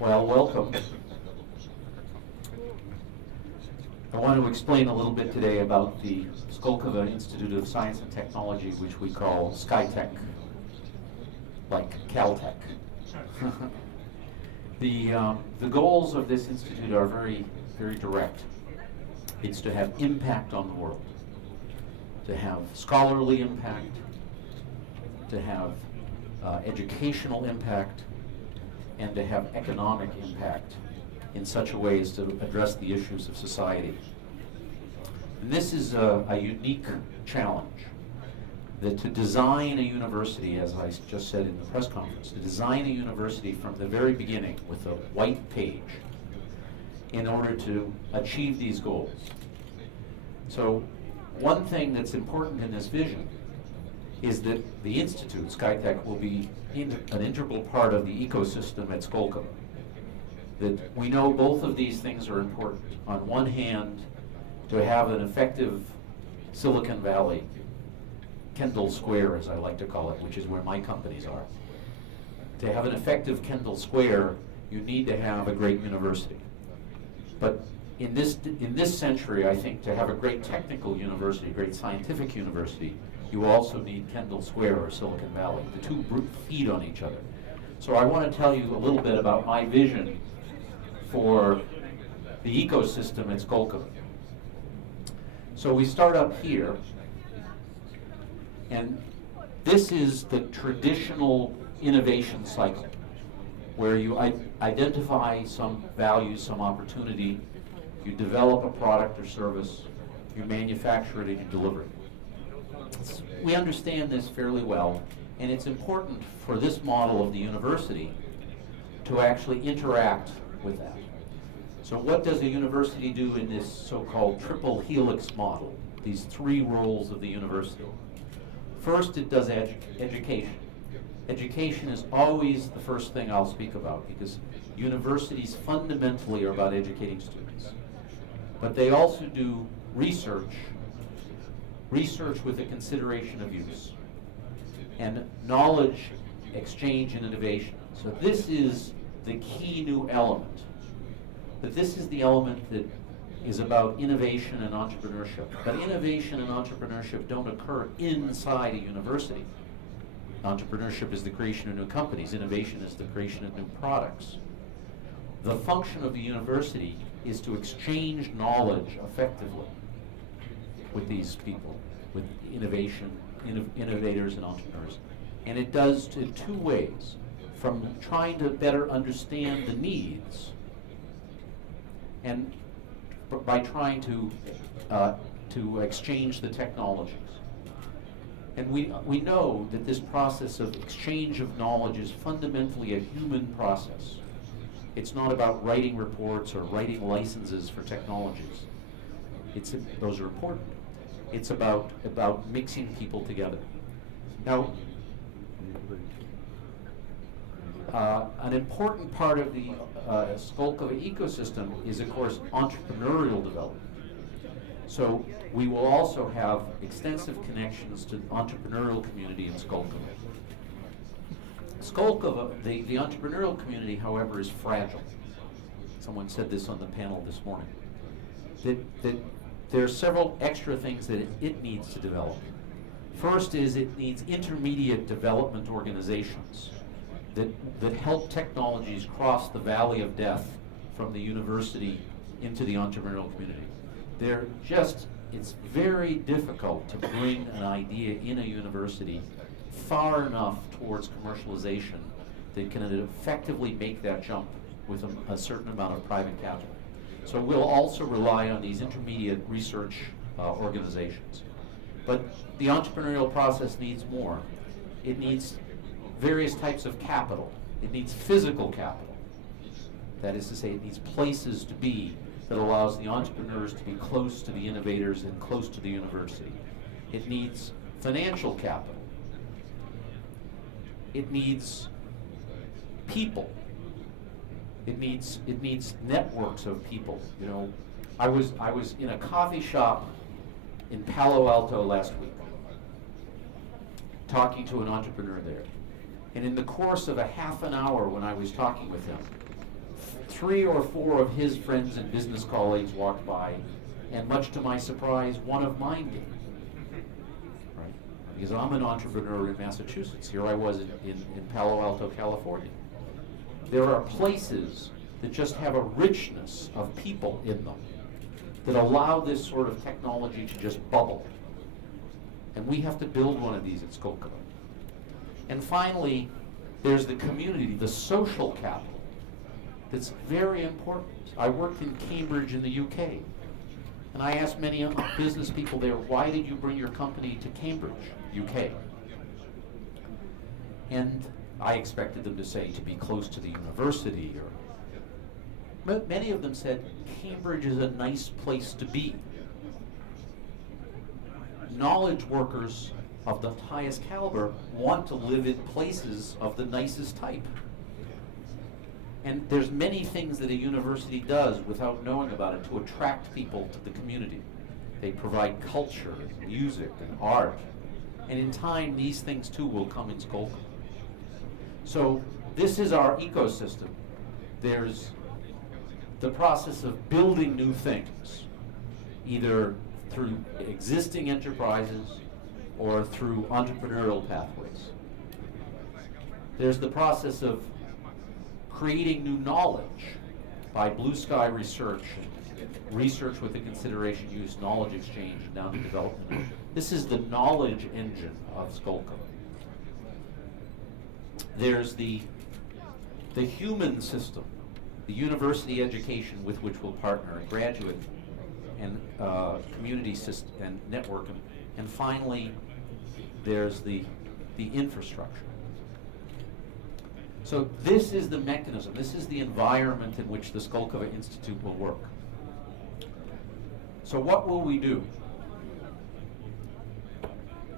Well, welcome. I want to explain a little bit today about the Skolkovo Institute of Science and Technology, which we call SkTech, like Caltech. The goals of this institute are very, very direct. It's to have impact on the world, to have scholarly impact, to have educational impact, and to have economic impact in such a way as to address the issues of society. And this is a unique challenge, that to design a university, as I just said in the press conference, to design a university from the very beginning with a white page in order to achieve these goals. So one thing that's important in this vision is that the Institute, SkTech, will be an integral part of the ecosystem at Skolkovo. That we know both of these things are important. On one hand, to have an effective Silicon Valley, Kendall Square as I like to call it, which is where my companies are. To have an effective Kendall Square, you need to have a great university. But in this century, I think to have a great technical university, a great scientific university, you also need Kendall Square or Silicon Valley. The two feed on each other. So I want to tell you a little bit about my vision for the ecosystem at Skolkovo. So we start up here, and this is the traditional innovation cycle, where you identify some value, some opportunity, you develop a product or service, you manufacture it, and you deliver it. We understand this fairly well, and it's important for this model of the university to actually interact with that. So what does a university do in this so-called triple helix model, these three roles of the university? First, it does education. Education is always the first thing I'll speak about, because universities fundamentally are about educating students. But they also do research with a consideration of use, and knowledge exchange and innovation. So this is the key new element. But this is the element that is about innovation and entrepreneurship. But innovation and entrepreneurship don't occur inside a university. Entrepreneurship is the creation of new companies. Innovation is the creation of new products. The function of the university is to exchange knowledge effectively with these people, with innovators and entrepreneurs. And it does in two ways, from trying to better understand the needs and by trying to exchange the technologies. And we know that this process of exchange of knowledge is fundamentally a human process. It's not about writing reports or writing licenses for technologies. Those are important. It's about mixing people together. Now, an important part of the Skolkovo ecosystem is, of course, entrepreneurial development. So we will also have extensive connections to the entrepreneurial community in Skolkovo. Skolkovo, the entrepreneurial community, however, is fragile. Someone said this on the panel this morning. That there are several extra things that it needs to develop. First is it needs intermediate development organizations that help technologies cross the valley of death from the university into the entrepreneurial community. It's very difficult to bring an idea in a university far enough towards commercialization that can effectively make that jump with a certain amount of private capital. So we'll also rely on these intermediate research organizations. But the entrepreneurial process needs more. It needs various types of capital. It needs physical capital. That is to say, it needs places to be that allows the entrepreneurs to be close to the innovators and close to the university. It needs financial capital. It needs people. It needs networks of people. You know, I was in a coffee shop in Palo Alto last week, talking to an entrepreneur there. And in the course of a half an hour when I was talking with him, 3 or 4 of his friends and business colleagues walked by, and much to my surprise, one of mine did. Right? Because I'm an entrepreneur in Massachusetts. Here I was in Palo Alto, California. There are places that just have a richness of people in them that allow this sort of technology to just bubble. And we have to build one of these at Skolkovo. And finally, there's the community, the social capital, that's very important. I worked in Cambridge in the UK, and I asked many business people there, why did you bring your company to Cambridge, UK? And I expected them to say to be close to the university, but many of them said, Cambridge is a nice place to be. Knowledge workers of the highest caliber want to live in places of the nicest type. And there's many things that a university does without knowing about it to attract people to the community. They provide culture, and music, and art. And in time, these things too will come in Skolkovo. So this is our ecosystem. There's the process of building new things, either through existing enterprises or through entrepreneurial pathways. There's the process of creating new knowledge by blue sky research, and research with the consideration use, knowledge exchange, and down to development. This is the knowledge engine of Skolkovo. There's the human system, the university education with which we'll partner, a graduate and community system and network, and finally, there's the infrastructure. So this is the mechanism, this is the environment in which the Skolkovo Institute will work. So what will we do?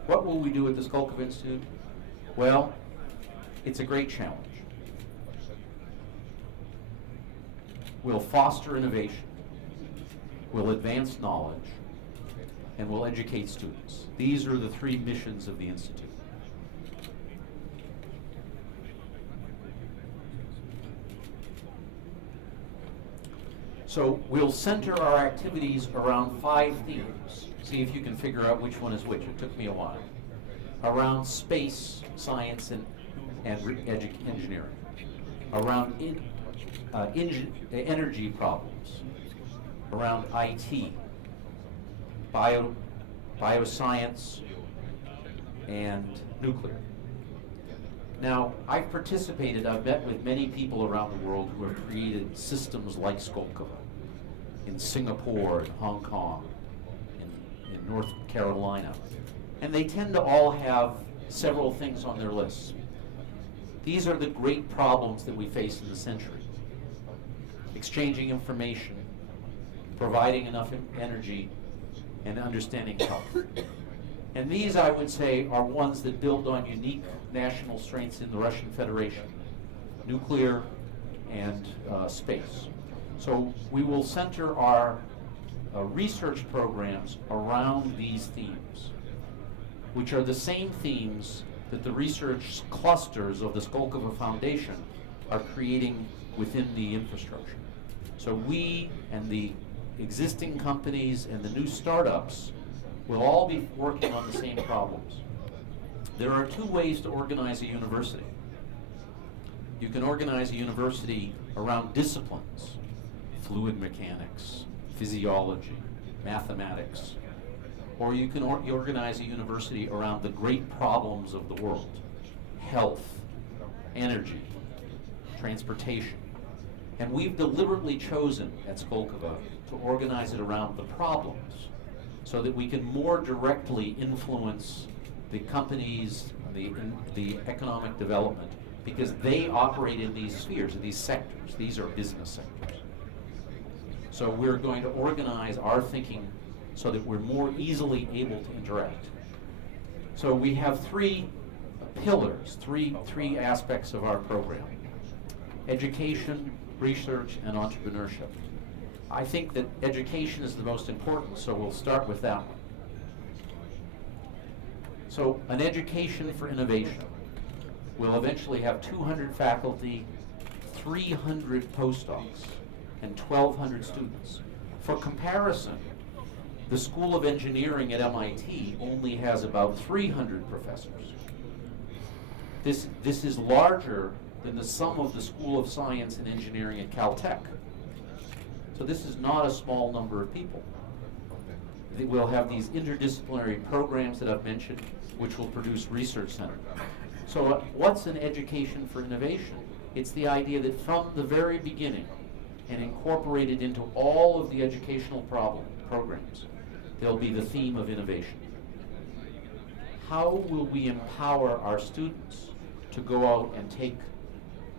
What will we do at the Skolkovo Institute? Well, it's a great challenge. We'll foster innovation, we'll advance knowledge, and we'll educate students. These are the 3 missions of the Institute. So we'll center our activities around 5 themes. See if you can figure out which one is which. It took me a while. Around space, science, and engineering. Around energy problems. Around IT. Bioscience, and nuclear. Now, I've met with many people around the world who have created systems like Skolkovo in Singapore, in Hong Kong, in North Carolina. And they tend to all have several things on their lists. These are the great problems that we face in the century. Exchanging information, providing enough energy, and understanding health. And these, I would say, are ones that build on unique national strengths in the Russian Federation, nuclear and space. So we will center our research programs around these themes, which are the same themes that the research clusters of the Skolkovo Foundation are creating within the infrastructure. So we and the existing companies and the new startups will all be working on the same problems. There are 2 ways to organize a university. You can organize a university around disciplines, fluid mechanics, physiology, mathematics, or you can organize a university around the great problems of the world, health, energy, transportation. And we've deliberately chosen at Skolkovo to organize it around the problems so that we can more directly influence the companies, the economic development, because they operate in these spheres, in these sectors. These are business sectors. So we're going to organize our thinking so that we're more easily able to interact. So we have 3 pillars, three aspects of our program: education, research, and entrepreneurship. I think that education is the most important, so we'll start with that one. So an education for innovation. We'll eventually have 200 faculty, 300 postdocs and 1,200 students. For comparison, the School of Engineering at MIT only has about 300 professors. This is larger than the sum of the School of Science and Engineering at Caltech. So this is not a small number of people. We'll have these interdisciplinary programs that I've mentioned, which will produce research centers. So what's an education for innovation? It's the idea that from the very beginning and incorporated into all of the educational programs, there'll be the theme of innovation. How will we empower our students to go out and take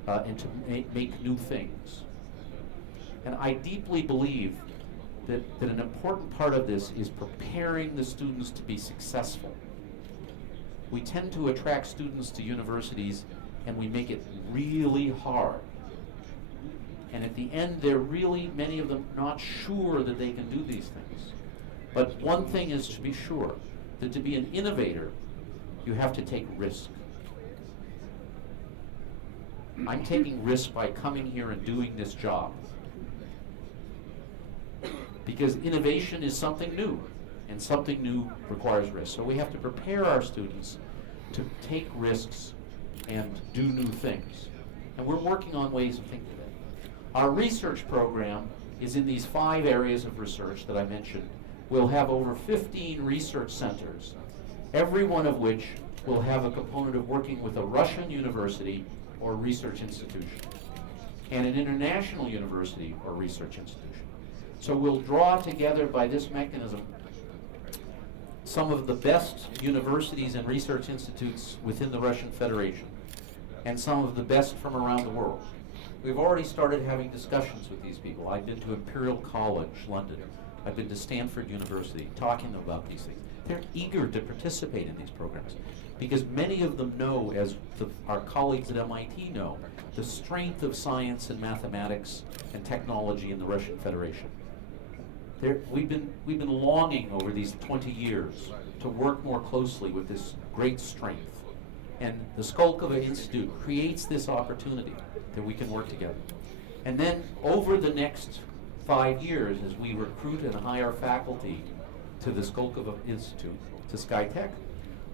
and to make new things? And I deeply believe that an important part of this is preparing the students to be successful. We tend to attract students to universities and we make it really hard. And at the end, they're really, many of them, not sure that they can do these things. But one thing is to be sure, that to be an innovator, you have to take risk. I'm taking risk by coming here and doing this job. Because innovation is something new, and something new requires risk. So we have to prepare our students to take risks and do new things. And we're working on ways of thinking of that. Our research program is in these 5 areas of research that I mentioned. We'll have over 15 research centers, every one of which will have a component of working with a Russian university or research institution, and an international university or research institution. So we'll draw together by this mechanism some of the best universities and research institutes within the Russian Federation, and some of the best from around the world. We've already started having discussions with these people. I've been to Imperial College, London. I've been to Stanford University, talking about these things. They're eager to participate in these programs because many of them know, as our colleagues at MIT know, the strength of science and mathematics and technology in the Russian Federation. We've been longing over these 20 years to work more closely with this great strength. And the Skolkovo Institute creates this opportunity that we can work together. And then over the next 5 years, as we recruit and hire faculty to the Skolkovo Institute, to SkTech,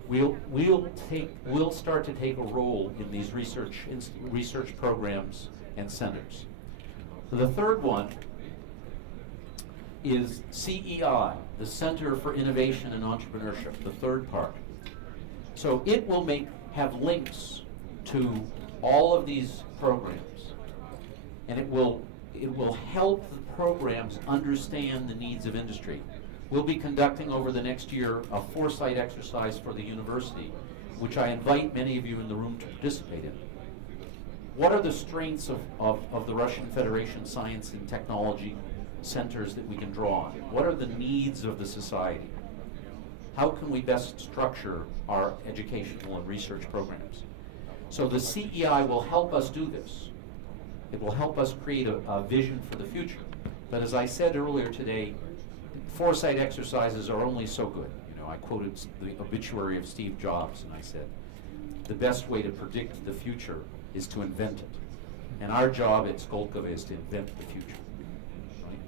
we'll start to take a role in these research programs and centers. So the third one is CEI, the Center for Innovation and Entrepreneurship, the third part. So it will have links to all of these programs, and it will help the programs understand the needs of industry. We'll be conducting over the next year a foresight exercise for the university, which I invite many of you in the room to participate in. What are the strengths of the Russian Federation Science and Technology centers that we can draw on? What are the needs of the society? How can we best structure our educational and research programs? So the CEI will help us do this. It will help us create a vision for the future. But as I said earlier today, foresight exercises are only so good. You know, I quoted the obituary of Steve Jobs, and I said, the best way to predict the future is to invent it. And our job at Skolkovo is to invent the future. Right?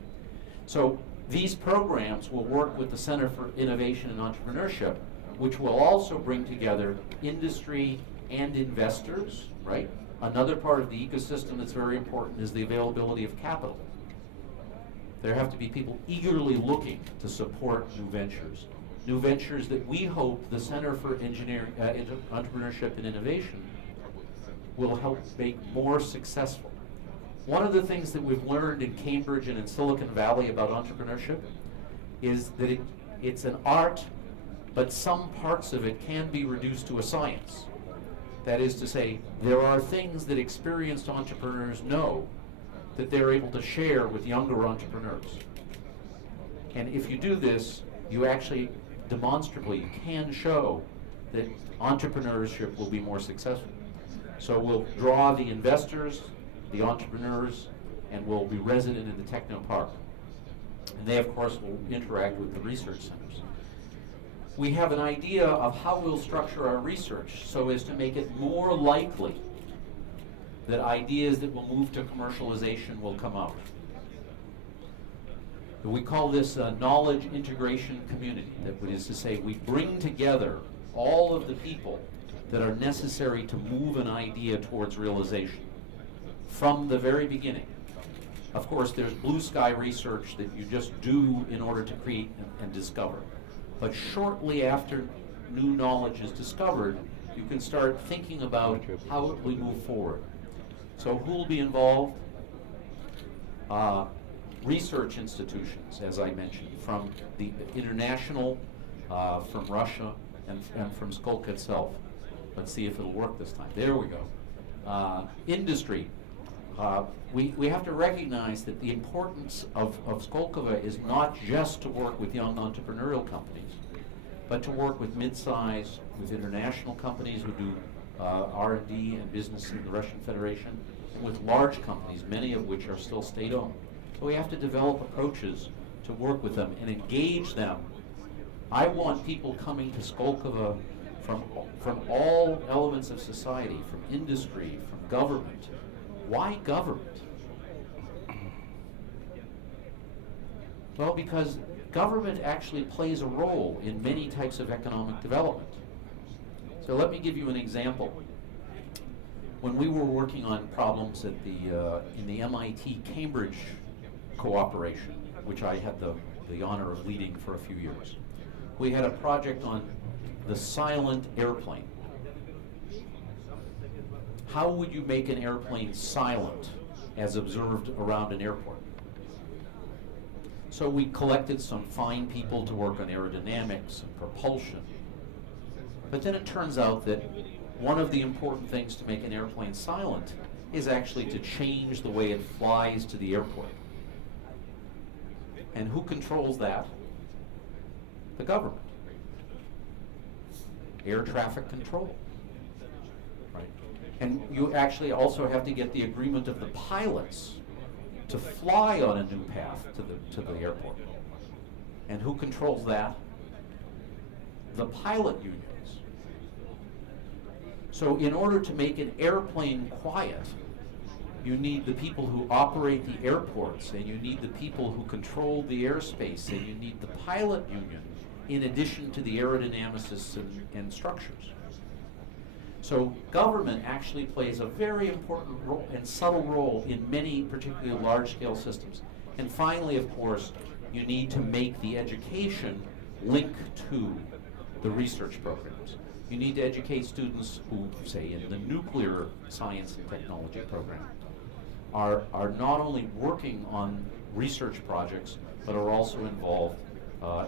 So these programs will work with the Center for Innovation and Entrepreneurship, which will also bring together industry and investors, right? Another part of the ecosystem that's very important is the availability of capital. There have to be people eagerly looking to support new ventures that we hope the Center for Engineering, Entrepreneurship and Innovation will help make more successful. One of the things that we've learned in Cambridge and in Silicon Valley about entrepreneurship is that it's an art, but some parts of it can be reduced to a science. That is to say, there are things that experienced entrepreneurs know that they're able to share with younger entrepreneurs. And if you do this, you actually demonstrably can show that entrepreneurship will be more successful. So we'll draw the investors, the entrepreneurs, and we'll be resident in the Techno Park. And they, of course, will interact with the research centers. We have an idea of how we'll structure our research so as to make it more likely that ideas that will move to commercialization will come out. We call this a knowledge integration community. That is to say, we bring together all of the people that are necessary to move an idea towards realization from the very beginning. Of course, there's blue sky research that you just do in order to create and discover. But shortly after new knowledge is discovered, you can start thinking about how we move forward. So who will be involved? Research institutions, as I mentioned, from the international, from Russia, and from Skolkovo itself. Let's see if it'll work this time. There we go. Industry. We have to recognize that the importance of Skolkovo is not just to work with young entrepreneurial companies, but to work with mid-size, with international companies who do R&D and business in the Russian Federation, and with large companies, many of which are still state-owned. So we have to develop approaches to work with them and engage them. I want people coming to Skolkovo from all elements of society, from industry, from government. Why government? Well, because government actually plays a role in many types of economic development. So let me give you an example. When we were working on problems at in the MIT Cambridge cooperation, which I had the honor of leading for a few years, we had a project on the silent airplane. How would you make an airplane silent as observed around an airport? So we collected some fine people to work on aerodynamics and propulsion. But then it turns out that one of the important things to make an airplane silent is actually to change the way it flies to the airport. And who controls that? The government. Air traffic control. Right? And you actually also have to get the agreement of the pilots to fly on a new path to the airport. And who controls that? The pilot unions. So in order to make an airplane quiet, you need the people who operate the airports, and you need the people who control the airspace, and you need the pilot union, in addition to the aerodynamicists and structures. So government actually plays a very important role and subtle role in many particularly large-scale systems. And finally, of course, you need to make the education link to the research programs. You need to educate students who, say, in the nuclear science and technology program, are not only working on research projects, but are also involved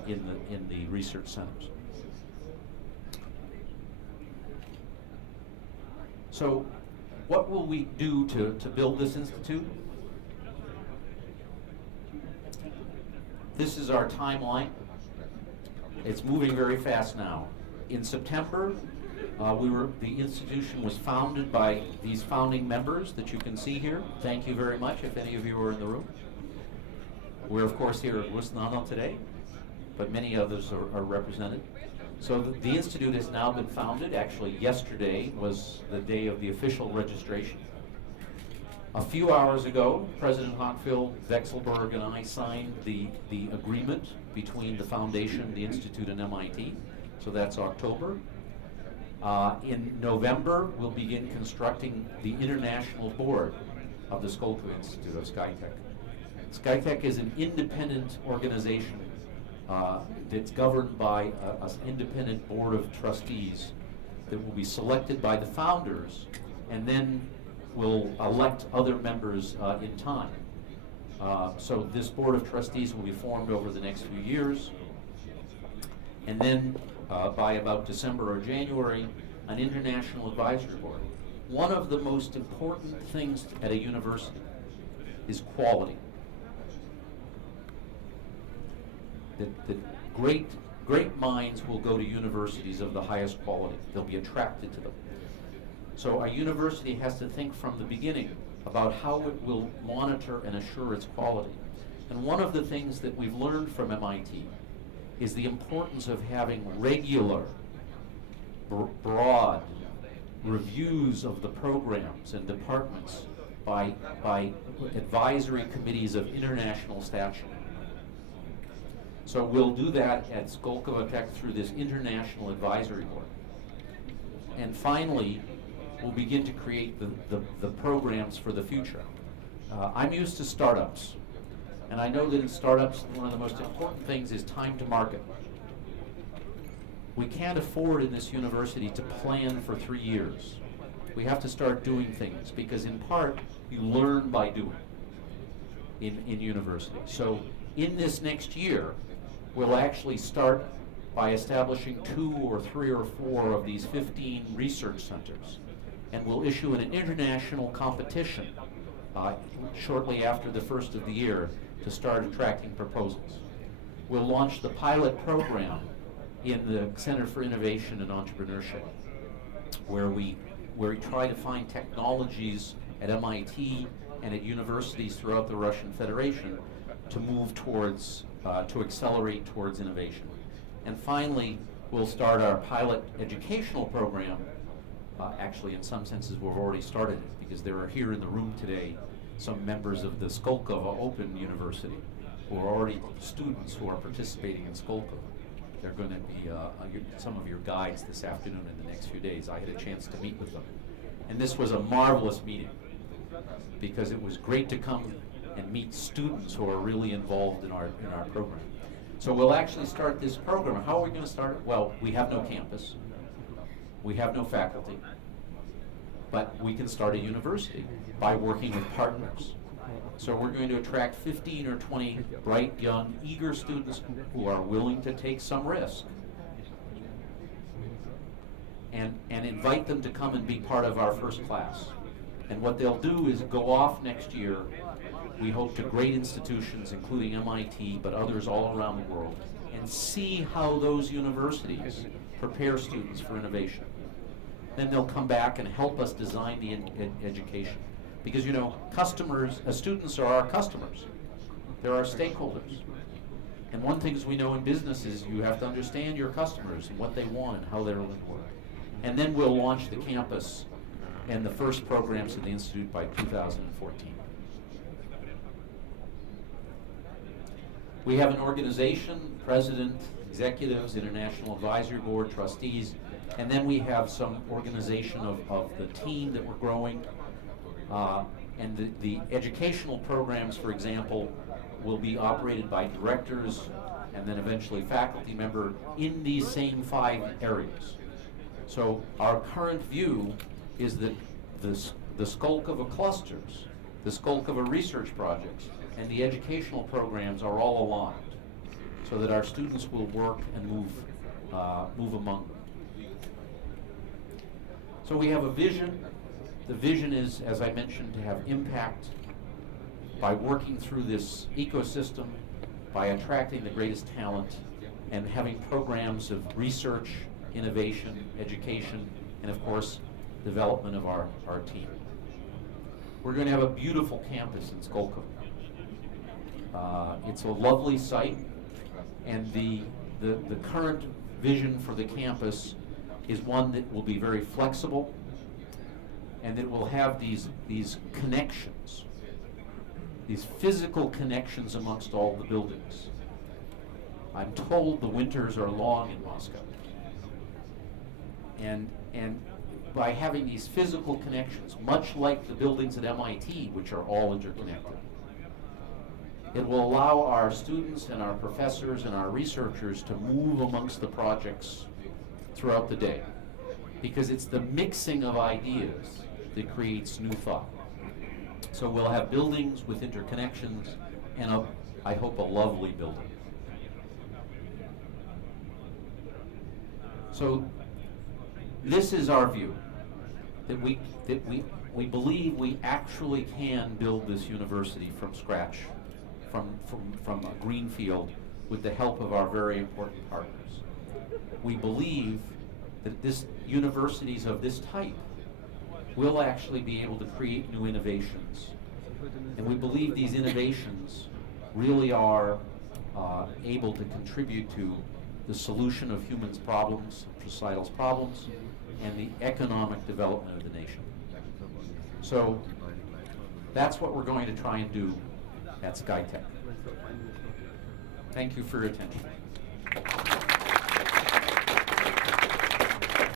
in the research centers. So what will we do to build this institute? This is our timeline. It's moving very fast now. In September, the institution was founded by these founding members that you can see here. Thank you very much if any of you are in the room. We're of course here at Rusnanotech today, but many others are represented. So the institute has now been founded. Actually, yesterday was the day of the official registration. A few hours ago, President Hockfield, Vexelberg, and I signed the agreement between the foundation, the institute, and MIT. So that's October. In November, we'll begin constructing the international board of the Skolkovo Institute of SkTech. SkTech is an independent organization that's governed by an independent board of trustees that will be selected by the founders and then will elect other members in time. So this board of trustees will be formed over the next few years. And then by about December or January, an international advisory board. One of the most important things at a university is quality. That great minds will go to universities of the highest quality. They'll be attracted to them. So a university has to think from the beginning about how it will monitor and assure its quality. And one of the things that we've learned from MIT is the importance of having regular, broad, reviews of the programs and departments by advisory committees of international stature. So we'll do that at Skolkovo through this international advisory board. And finally, we'll begin to create the programs for the future. I'm used to startups, and I know that in startups, one of the most important things is time to market. We can't afford in this university to plan for 3 years. We have to start doing things, because in part, you learn by doing in university. So in this next year, we'll actually start by establishing 2 or 3 or 4 of these 15 research centers. And we'll issue an international competition shortly after the first of the year to start attracting proposals. We'll launch the pilot program in the Center for Innovation and Entrepreneurship, where we try to find technologies at MIT and at universities throughout the Russian Federation to move towards, to accelerate towards innovation. And finally, we'll start our pilot educational program. Actually, in some senses, we've already started it, because there are here in the room today some members of the Skolkovo Open University who are already students who are participating in Skolkovo. They're going to be some of your guides this afternoon and the next few days. I had a chance to meet with them. And this was a marvelous meeting, because it was great to come and meet students who are really involved in our program. So we'll actually start this program. How are we going to start it? Well, we have no campus. We have no faculty. But we can start a university by working with partners. So we're going to attract 15 or 20 bright, young, eager students who are willing to take some risk, and invite them to come and be part of our first class. And what they'll do is go off next year, we hope, to great institutions, including MIT, but others all around the world, and see how those universities prepare students for innovation. Then they'll come back and help us design the education. Because, you know, students are our customers. They're our stakeholders. And one thing we know in business is you have to understand your customers and what they want and how they're going to work. And then we'll launch the campus and the first programs of the Institute by 2014. We have an organization, president, executives, international advisory board, trustees, and then we have some organization of the team that we're growing. And the educational programs, for example, will be operated by directors and then eventually faculty member in these same 5 areas. So our current view is that the Skolkovo clusters, the Skolkovo research projects, and the educational programs are all aligned, so that our students will work and move among them. So we have a vision. The vision is, as I mentioned, to have impact by working through this ecosystem, by attracting the greatest talent, and having programs of research, innovation, education, and of course, development of our team. We're going to have a beautiful campus in Skolkovo. It's a lovely site, and the current vision for the campus is one that will be very flexible, and that will have these connections, these physical connections amongst all the buildings. I'm told the winters are long in Moscow. And by having these physical connections, much like the buildings at MIT, which are all interconnected, it will allow our students and our professors and our researchers to move amongst the projects throughout the day. Because it's the mixing of ideas that creates new thought. So we'll have buildings with interconnections and I hope a lovely building. So this is our view, that we believe we actually can build this university from scratch, from a green field, with the help of our very important partners. We believe that universities of this type will actually be able to create new innovations. And we believe these innovations really are able to contribute to the solution of humans' problems, societal problems, and the economic development of the nation. So that's what we're going to try and do at SkTech. Thank you for your attention.